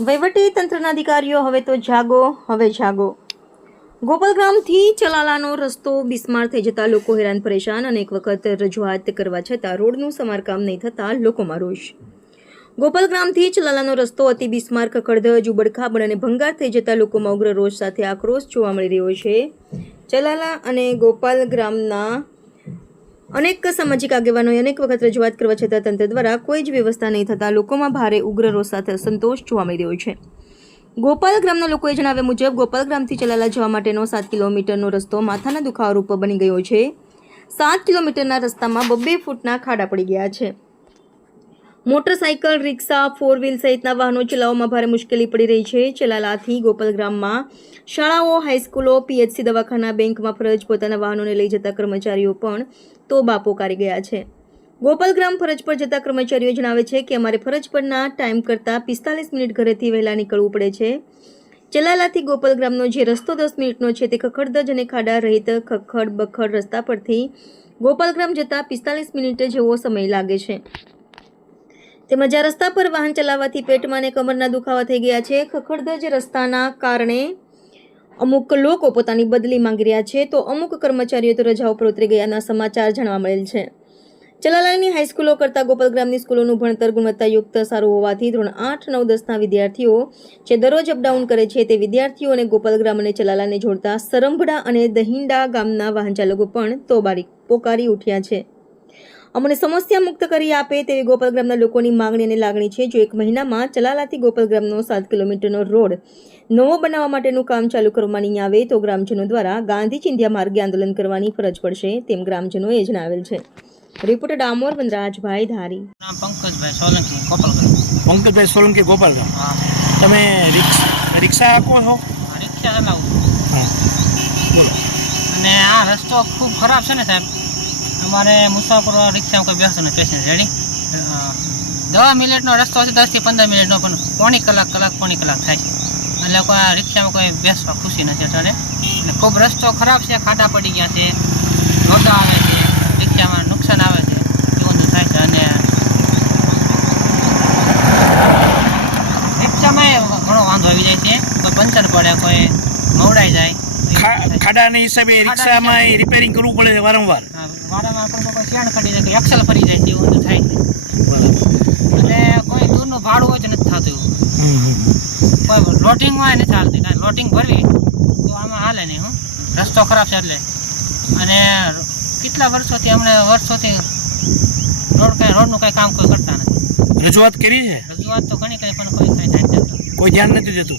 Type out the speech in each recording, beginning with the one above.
તંત્રના અધિકારીઓ, હવે તો જાગો, હવે જાગો. ગોપાલગ્રામથી ચલાલાનો રસ્તો બિસ્માર થઈ જતા લોકો હેરાન, પરેશાન અને એક વખત રજૂઆત કરવા છતાં રોડનું સમારકામ નહીં થતાં લોકોમાં રોષ. ગોપાલગ્રામથી ચલાલાનો રસ્તો અતિ બિસ્માર કકડધજ જુબડખાબડ અને ભંગાર થઈ જતા લોકોમાં ઉગ્ર રોષ સાથે આક્રોશ જોવા મળી રહ્યો છે. ચલાલા અને ગોપાલગ્રામના અનેક સામાજિક આગેવાનોએ અનેક વખત રજૂઆત કરવા છતાં તંત્ર દ્વારા કોઈ જ વ્યવસ્થા નહીં થતાં લોકોમાં ભારે ઉગ્ર રોષ સાથે અસંતોષ જોવા મળી રહ્યો છે. ગોપાલ ગ્રામના લોકોએ જણાવ્યા મુજબ, ગોપાલ ગ્રામથી ચલાલા જવા માટેનો સાત કિલોમીટરનો રસ્તો માથાના દુખાવા રૂપ બની ગયો છે. સાત કિલોમીટરના રસ્તામાં બબ્બે ફૂટના ખાડા પડી ગયા છે. મોટરસાઇકલ રિક્ષા ફોર વ્હીલ સહિતના વાહનો ચલાવવામાં ભારે મુશ્કેલી પડી રહી છે. ચલાલાથી ગોપાલગ્રામમાં શાળાઓ, હાઈસ્કૂલો, પીએચસી દવાખાના, બેંકમાં ફરજ પોતાના વાહનોને લઈ જતા કર્મચારીઓ પણ તો બાપો કારી ગયા છે. ગોપાલગ્રામ ફરજ પર જતા કર્મચારીઓ જણાવે છે કે, અમારે ફરજ પરના ટાઈમ કરતાં પિસ્તાલીસ મિનિટ ઘરેથી વહેલા નીકળવું પડે છે. ચલાલાથી ગોપાલગ્રામનો જે રસ્તો દસ મિનિટનો છે તે ખખડધજ અને ખાડા રહિત ખખડ બખડ રસ્તા પરથી ગોપાલગ્રામ જતાં પિસ્તાલીસ મિનિટે જેવો સમય લાગે છે. તેમજ આ રસ્તા પર વાહન ચલાવવાથી પેટમાં અને કમરના દુખાવા થઈ ગયા છે, ખખડધજ રસ્તાના કારણે અમુક લોકો પોતાની બદલી માંગી રહ્યા છે. તો અમુક કર્મચારીઓ તો રજાઓ પર ઉતરી ગયાના સમાચાર જાણવા મળેલ છે. ચલાલાની હાઈસ્કૂલો કરતાં ગોપાલગ્રામની સ્કૂલોનું ભણતર ગુણવત્તાયુક્ત સારું હોવાથી ધોરણ આઠ, નવ દસના વિદ્યાર્થીઓ જે દરરોજ અપડાઉન કરે છે તે વિદ્યાર્થીઓ અને ગોપાલગ્રામ અને ચલાલાને જોડતા સરંભડા અને દહિંડા ગામના વાહન ચાલકો પણ તોબારી પોકારી ઉઠ્યા છે. અમને સમસ્યા મુક્ત કરી આપે તેવી ગોપાલગ્રામના લોકોની માંગણી અને લાગણી છે. જો એક મહિનામાં ચલાલાથી ગોપાલગ્રામનો સાત કિલોમીટરનો રોડ નવો બનાવવા માટેનું કામ ચાલુ કરવામાં નહીં આવે તો ગ્રામજનો દ્વારા ગાંધી ચિંધ્યા માર્ગે આંદોલન કરવાની ફરજ પડશે તેમ ગ્રામજનોએ જણાવેલ છે. રિપોર્ટર ડામોર વનરાજભાઈ ધારી. પંકજભાઈ સોલંકી કોપલગઢ પંકજભાઈ સોલંકી ગોપાલગામ તમે રિક્ષા રિક્ષા આપો છો? રિક્ષા ચલાવું બોલો. અને આ રસ્તો ખૂબ ખરાબ છે ને સાહેબ? અમારે મુસાફરો રિક્ષામાં કોઈ બેસતું નથી પેસેન્જર રેડી દસ મિનિટનો રસ્તો છે દસથી પંદર મિનિટનો પણ પોણી કલાક કલાક પોણી કલાક થાય છે. એટલે કોઈ આ રિક્ષામાં કોઈ બેસવા ખુશી નથી અત્યારે. એટલે ખૂબ રસ્તો ખરાબ છે ખાડા પડી ગયા છે રોડા આવે છે રિક્ષામાં નુકસાન આવે છે એવું બધું થાય છે. અને રિક્ષામાં ઘણો વાંધો આવી જાય છે. કોઈ પંચર પડે કોઈ મવડાઈ જાય ખાડાના હિસાબે રિક્ષામાં રિપેરિંગ કરવું પડે છે વારંવાર. હા, વારામાં કોઈ શેણ ખડી જાય કોઈ એક્સલ ફરી જાય એવું થાય. એટલે કોઈ દૂરનું ભાડું હોય તો નથી થતું કોઈ લોટિંગ હોય નથી હાલતી કારણ લોટિંગ ભરવી તો આમાં હાલે નહીં હું. રસ્તો ખરાબ છે એટલે. અને કેટલા વર્ષોથી અમને વર્ષોથી રોડ કાંઈ રોડનું કાંઈ કામ કોઈ કરતા નથી. રજૂઆત કરી છે? રજૂઆત તો ઘણી કરી પણ કોઈ કાંઈ કોઈ ધ્યાન નથી દેતું.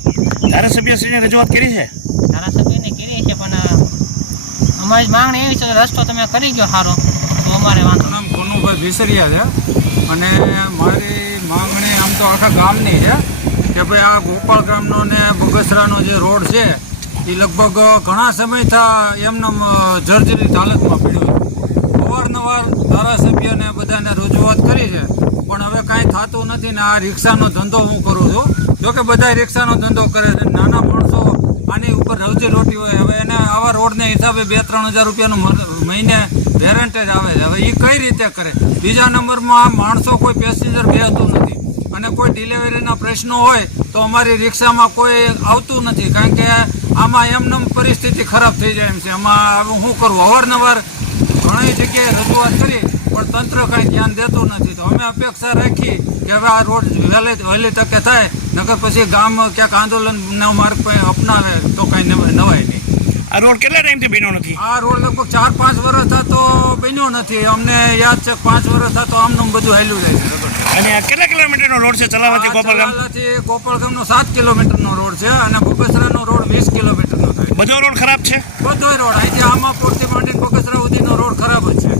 ધારાસભ્યશ્રીને રજૂઆત કરી છે? ધારાસભ્યને અ, અમારી માંગણી એવી છે રસ્તો તમે કરી ગયો સારો, તો અમારે વાંધો મારું નામ કોનુભાઈ ભીસરિયા છે. અને મારી માંગણી આમ તો આખા ગામની છે કે ભાઈ આ ગોપાલ ગ્રામનો ને બગસરાનો જે રોડ છે એ લગભગ ઘણા સમયથી એમને જર્જરિત હાલતમાં પડ્યો છે. અવારનવાર ધારાસભ્યને બધાને રજૂઆત કરી છે, પણ હવે કાંઈ થતું નથી ને આ રિક્ષાનો ધંધો હું કરું છું. જોકે બધા રિક્ષાનો ધંધો કરે છે. નાના માણસો આની ઉપર રોજી રોટી હોય આવા રોડને હિસાબે બે, ત્રણ હજાર રૂપિયાનું મહિને વેરેન્ટેજ આવે છે. હવે એ કઈ રીતે કરે? બીજા નંબરમાં માણસો કોઈ પેસેન્જર બેસતું નથી. અને કોઈ ડિલિવરીના પ્રશ્નો હોય તો અમારી રિક્ષામાં કોઈ આવતું નથી. કારણ કે આમાં એમનેમ પરિસ્થિતિ ખરાબ થઈ જાય એમ છે. આમાં શું કરવું અવારનવાર ઘણી જગ્યાએ રજૂઆત કરી, પણ તંત્ર કાંઈ ધ્યાન દેતું નથી. તો અમે અપેક્ષા રાખી કે હવે આ રોડ વહેલી વહેલી તકે થાય. નકર પછી ગામ ક્યાંક આંદોલનનો માર્ગ પણ અપનાવે તો કાંઈ નવાય નહીં. આ રોડ કેટલા ટાઈમથી બન્યો નથી? આ રોડ લગભગ ચાર પાંચ વર્ષ થતો બન્યો નથી. અમને યાદ છે પાંચ વર્ષ થતો આમનું બધું હેલું જાય છે. અને કેટલા કિલોમીટરનો રોડ છે? ચલાવવાથી આ ગોપાલગામ? ગોપાલગામનો સાત કિલોમીટરનો રોડ છે અને બગસરાનો રોડ વીસ કિલોમીટરનો થાય. બધો રોડ ખરાબ છે? બધો રોડ. અહીંથી આમાં પૂરતી માંડીને બગસરા સુધીનો રોડ ખરાબ જ છે.